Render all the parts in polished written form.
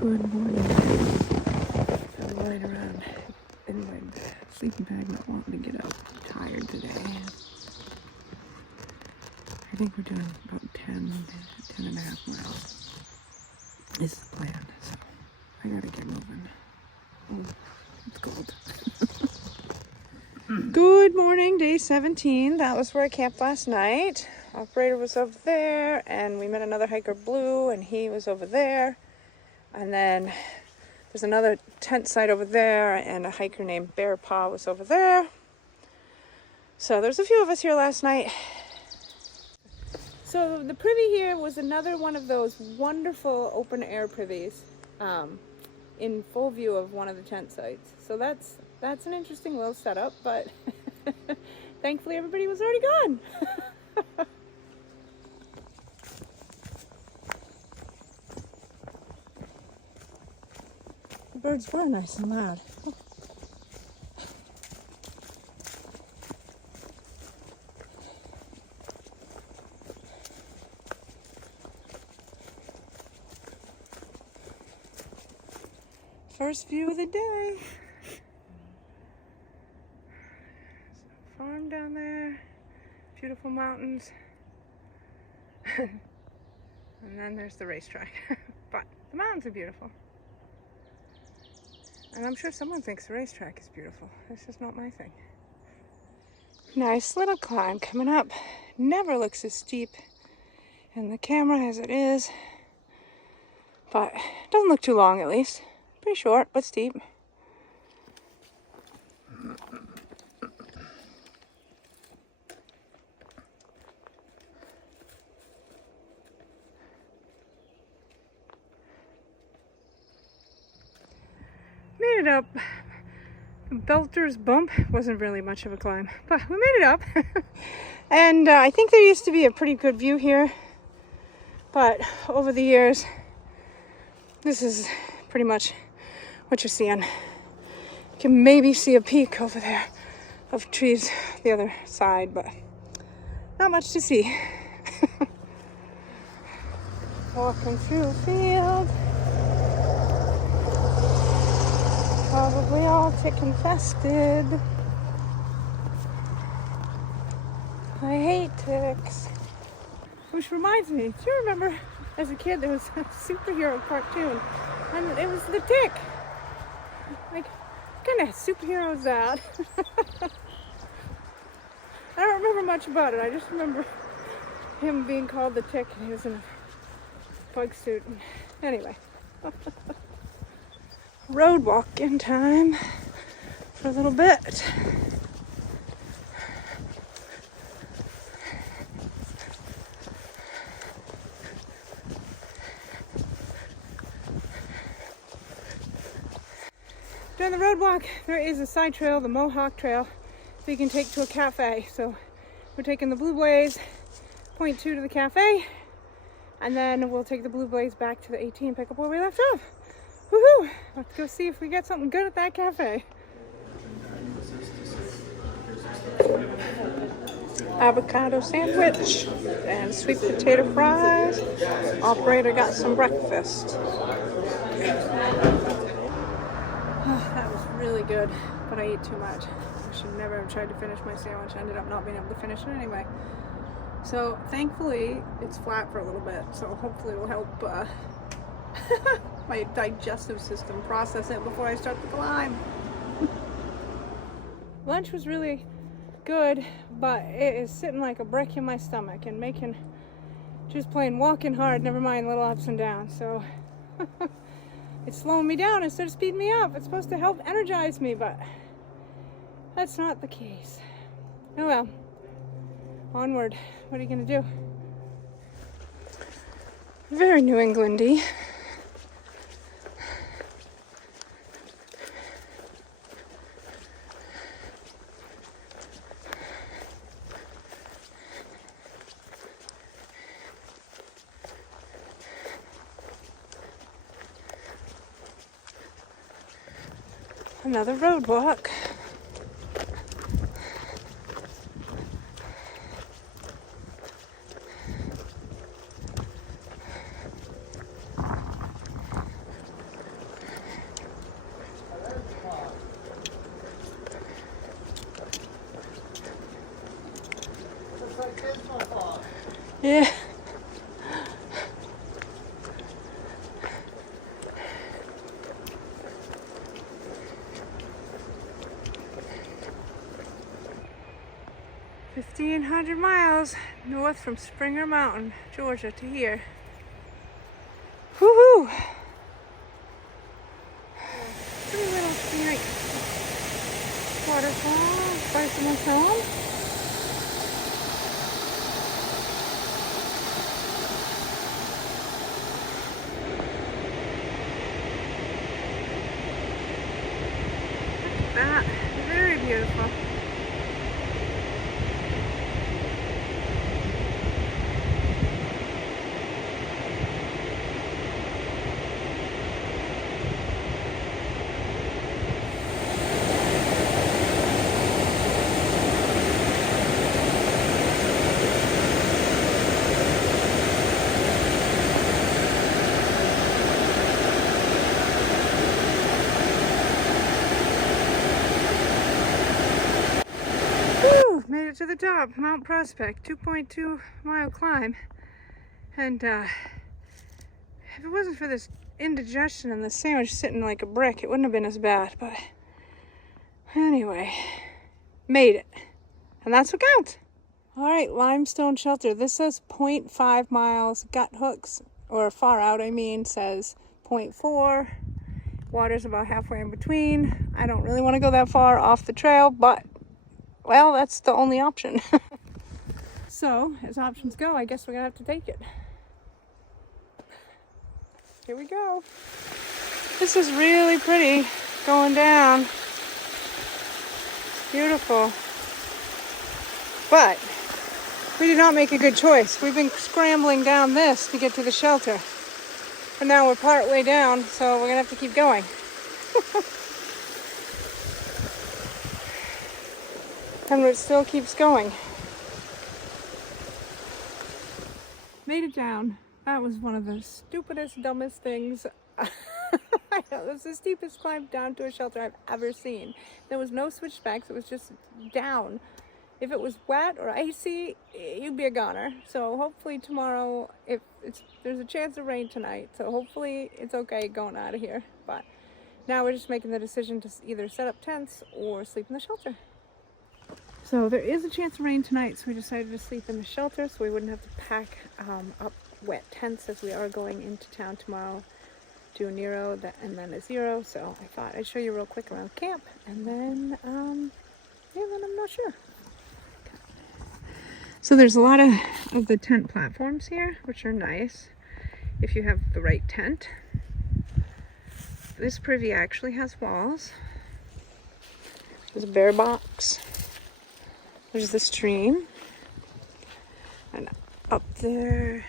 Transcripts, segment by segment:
Good morning. I'm lying around in my sleeping bag, not wanting to get up. I'm tired today. I think we're doing about 10 and a half miles. Is the plan, so I gotta get moving. Oh, it's cold. Good morning, day 17. That was where I camped last night. Operator was over there, and we met another hiker, Blue, and he was over there. And then there's another tent site over there, and a hiker named Bear Paw was over there. So there's a few of us here last night. So the privy here was another one of those wonderful open air privies in full view of one of the tent sites. So that's an interesting little setup, but thankfully everybody was already gone. The birds were nice and loud. First view of the day. Farm down there, beautiful mountains, and then there's the racetrack. But the mountains are beautiful. And I'm sure someone thinks the racetrack is beautiful. It's just not my thing. Nice little climb coming up. Never looks as steep in the camera as it is. But it doesn't look too long at least. Pretty short, but steep. Made it up. Belter's Bump wasn't really much of a climb, but we made it up. And I think there used to be a pretty good view here, but over the years, this is pretty much what you're seeing. You can maybe see a peak over there of trees the other side, but not much to see. Walking through a field. Probably all tick infested. I hate ticks. Which reminds me, do you remember as a kid there was a superhero cartoon and it was the tick? Like, what kind of superhero is that? I don't remember much about it. I just remember him being called the tick and he was in a bug suit. Anyway. Road walking time for a little bit. During the road walk, there is a side trail, the Mohawk Trail, that you can take to a cafe. So we're taking the Blue Blaze, point 2 to the cafe, and then we'll take the Blue Blaze back to the AT and pick up where we left off. Woohoo! Let's go see if we get something good at that cafe. Avocado sandwich and sweet potato fries. Operator got some breakfast. That was really good, but I ate too much. I should never have tried to finish my sandwich. I ended up not being able to finish it anyway. So thankfully it's flat for a little bit, so hopefully it'll help my digestive system process it before I start the climb. Lunch was really good, but it is sitting like a brick in my stomach and making just plain walking hard, never mind little ups and downs. So it's slowing me down instead of speeding me up. It's supposed to help energize me, but that's not the case. Oh well, onward. What are you gonna do? Very New Englandy. Another road walk. Yeah. "1,500 miles north from Springer Mountain, Georgia to here." Woohoo! Pretty little scenic waterfall by someone's home. Look at that. Very beautiful. Made it to the top, Mount Prospect, 2.2 mile climb. And if it wasn't for this indigestion and the sandwich sitting like a brick, it wouldn't have been as bad. But anyway, made it. And that's what counts. All right, Limestone Shelter. This says 0.5 miles. Gut hooks, or far out I mean, says 0.4. Water's about halfway in between. I don't really want to go that far off the trail, but well, that's the only option. So, as options go, I guess we're gonna have to take it. Here we go. This is really pretty going down. Beautiful. But we did not make a good choice. We've been scrambling down this to get to the shelter. But now we're part way down, so we're gonna have to keep going. And it still keeps going. Made it down. That was one of the stupidest, dumbest things. I know, it was the steepest climb down to a shelter I've ever seen. There was no switchbacks, it was just down. If it was wet or icy, you'd be a goner. So hopefully tomorrow, there's a chance of rain tonight, so hopefully it's okay going out of here. But now we're just making the decision to either set up tents or sleep in the shelter. So there is a chance of rain tonight, so we decided to sleep in the shelter so we wouldn't have to pack up wet tents, as we are going into town tomorrow to a Nero and then a Zero. So I thought I'd show you real quick around camp, and then then I'm not sure. So there's a lot of the tent platforms here, which are nice if you have the right tent. This privy actually has walls. There's a bear box. There's the stream, and up there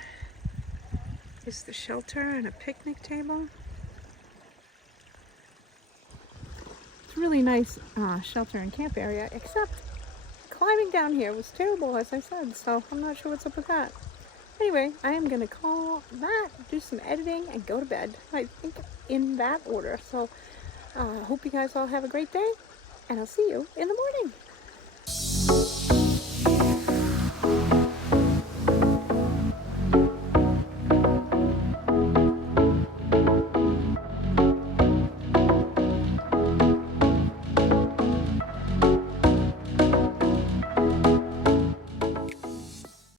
is the shelter and a picnic table. It's a really nice shelter and camp area, except climbing down here was terrible, as I said, so I'm not sure what's up with that. Anyway, I am going to call that, do some editing, and go to bed. I think in that order. So hope you guys all have a great day, and I'll see you in the morning.